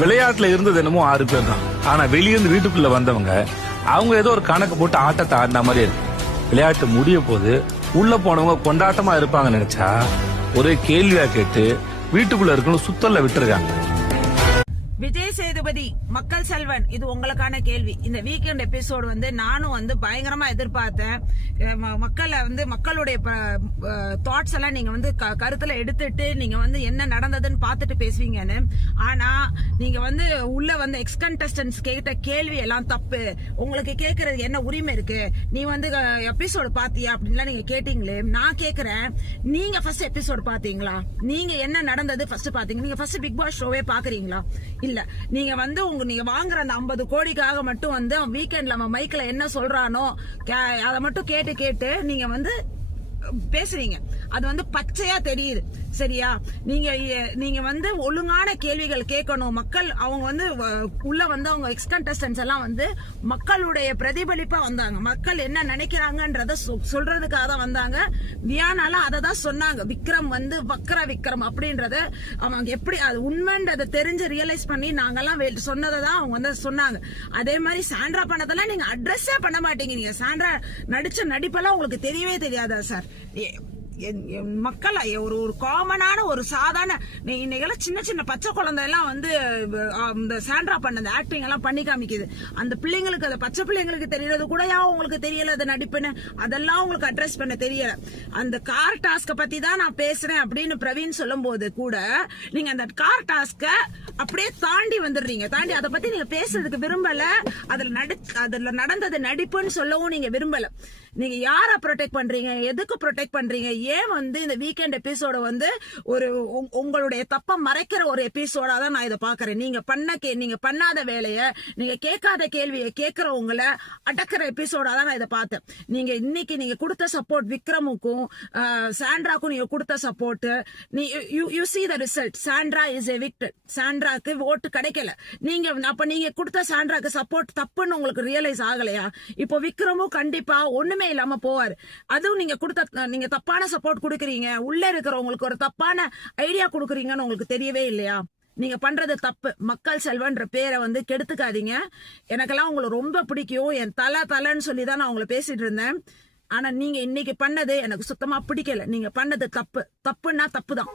விளையாட்டுல இருந்தது என்னமோ 6 பேர் தான். ஆனா வெளியிருந்து வீட்டுக்குள்ள வந்தவங்க அவங்க ஏதோ ஒரு கணக்கு போட்டு ஆட்டத்தை ஆடின மாதிரி இருக்கு. விளையாட்டு முடிய போது உள்ள போனவங்க கொண்டாட்டமா இருப்பாங்க நினைச்சா ஒரே கேள்வியா கேட்டு வீட்டுக்குள்ள இருக்கணும் சுத்தல்ல விட்டுருக்காங்க. விஜய் சேதுபதி மக்கள் செல்வன், இது உங்களுக்கான கேள்வி. இந்த வீக்கெண்ட் எபிசோடு நானும் பயங்கரமா எதிர்பார்த்தேன். மக்களுடைய தாட்ஸ் எல்லாம் நீங்க கருத்துல எடுத்துட்டு நீங்க என்ன நடந்ததுன்னு பாத்துட்டு பேசுவீங்கன்னு. ஆனா நீங்க உள்ள எக்ஸ் கண்டஸ்டன்ஸ் கேட்ட கேள்வி எல்லாம் தப்பு. உங்களுக்கு கேக்குறது என்ன உரிமை இருக்கு? நீ எபிசோடு பாத்தியா அப்படின்லாம் நீங்க கேட்டீங்களே. நான் கேக்குறேன், நீங்க ஃபர்ஸ்ட் எபிசோடு பாத்தீங்களா? நீங்க என்ன நடந்தது ஃபர்ஸ்ட் பாத்தீங்க? நீங்க ஃபர்ஸ்ட் பிக் பாஸ் ஷோவே பாக்குறீங்களா? இல்ல, நீங்க நீங்க வாங்குற அந்த 50 கோடிக்காக மட்டும் வீக்கெண்ட்ல அவன் மைக்ல என்ன சொல்றானோ அதை மட்டும் கேட்டு நீங்க பேசுறீங்க. அது பச்சையா தெரியுது. சரியா? நீங்க ஒழுங்கான கேள்விகள் கேட்கணும். மக்கள் அவங்க உள்ள அவங்க எக்ஸ் கண்டஸ்டன்ஸ் எல்லாம் மக்களுடைய பிரதிபலிப்பா வந்தாங்க. மக்கள் என்ன நினைக்கிறாங்கன்றத சொல்றதுக்காக தான் வந்தாங்க. வியானால அதை தான் சொன்னாங்க. விக்ரம் வக்கர விக்ரம் அப்படின்றத அவங்க எப்படி அது உண்மைன்றதை தெரிஞ்சு ரியலைஸ் பண்ணி நாங்கெல்லாம் சொன்னதை தான் அவங்க சொன்னாங்க. அதே மாதிரி சாண்ட்ரா பண்ணதெல்லாம் நீங்க அட்ரஸே பண்ண மாட்டீங்க. நீங்க சாண்ட்ரா நடிச்ச நடிப்பெல்லாம் உங்களுக்கு தெரியவே தெரியாதா சார்? மக்கள் ஒரு காமனான ஒரு சாதாரண இன்னைக்கெல்லாம் சின்ன சின்ன பச்சை குழந்தை எல்லாம் இந்த சாண்ட்ரா பண்ண அந்த ஆக்டிங் எல்லாம் பண்ணி காமிக்குது. அந்த பிள்ளைங்களுக்கு, அந்த பச்சை பிள்ளைங்களுக்கு தெரியறது கூட உங்களுக்கு தெரியல அது நடிப்புன்னு. அதெல்லாம் உங்களுக்கு அட்ரஸ் பண்ண தெரியல. அந்த கார் டாஸ்க பத்தி தான் நான் பேசுறேன் அப்படின்னு பிரவீன் சொல்லும் போது கூட நீங்க அந்த கார் டாஸ்க அப்படியே தாண்டி வந்துடுறீங்க. தாண்டி அதை பத்தி நீங்க பேசுறதுக்கு விரும்பல. அதுல நடந்தது நடிப்புன்னு சொல்லவும் நீங்க விரும்பல. நீங்க யார ப்ரொடெக்ட் பண்றீங்க? எதுக்கு ப்ரொடெக்ட் பண்றீங்க? ஏன் இந்த வீக்கெண்ட் எபிசோட ஒரு உங்களுடைய தப்ப மறைக்கிற ஒரு எபிசோடா தான் நான் இதை பாக்குறேன். நீங்க பண்ணாத வேலைய, நீங்க கேட்காத கேள்வியை கேட்கறவங்கள அடக்கிற எபிசோடா தான் நான் இதை பார்த்தேன். இன்னைக்கு நீங்க கொடுத்த சப்போர்ட் விக்ரமுக்கும் சாண்ட்ராக்கும் நீங்க கொடுத்த support, you see the result. Sandra is evicted. சாண்ட்ராக்கு ஓட்டு கிடைக்கல. நீங்க கொடுத்த சாண்ட்ராக்கு சப்போர்ட் தப்புன்னு உங்களுக்கு ரியலைஸ் ஆகலையா? இப்போ விக்ரமும் கண்டிப்பா ஒண்ணுமே இல்லாம போவாரு. அதுவும் நீங்க தப்பான சப்போர்ட் கொடுக்கறீங்க. உள்ள இருக்கிறவங்களுக்கு ஒரு தப்பான ஐடியா கொடுக்கறீங்கன்னு உங்களுக்கு தெரியவே இல்லையா? நீங்க பண்றது தப்பு. மக்கள் செல்வன்ற பேரை கெடுத்துக்காதீங்க. எனக்கெல்லாம் உங்களை ரொம்ப பிடிக்கும். என் தலைன்னு சொல்லிதான் நான் உங்களை பேசிட்டு இருந்தேன். ஆனா நீங்க இன்னைக்கு பண்ணது எனக்கு சுத்தமா பிடிக்கல. நீங்க பண்ணது தப்புன்னா தப்பு தான்.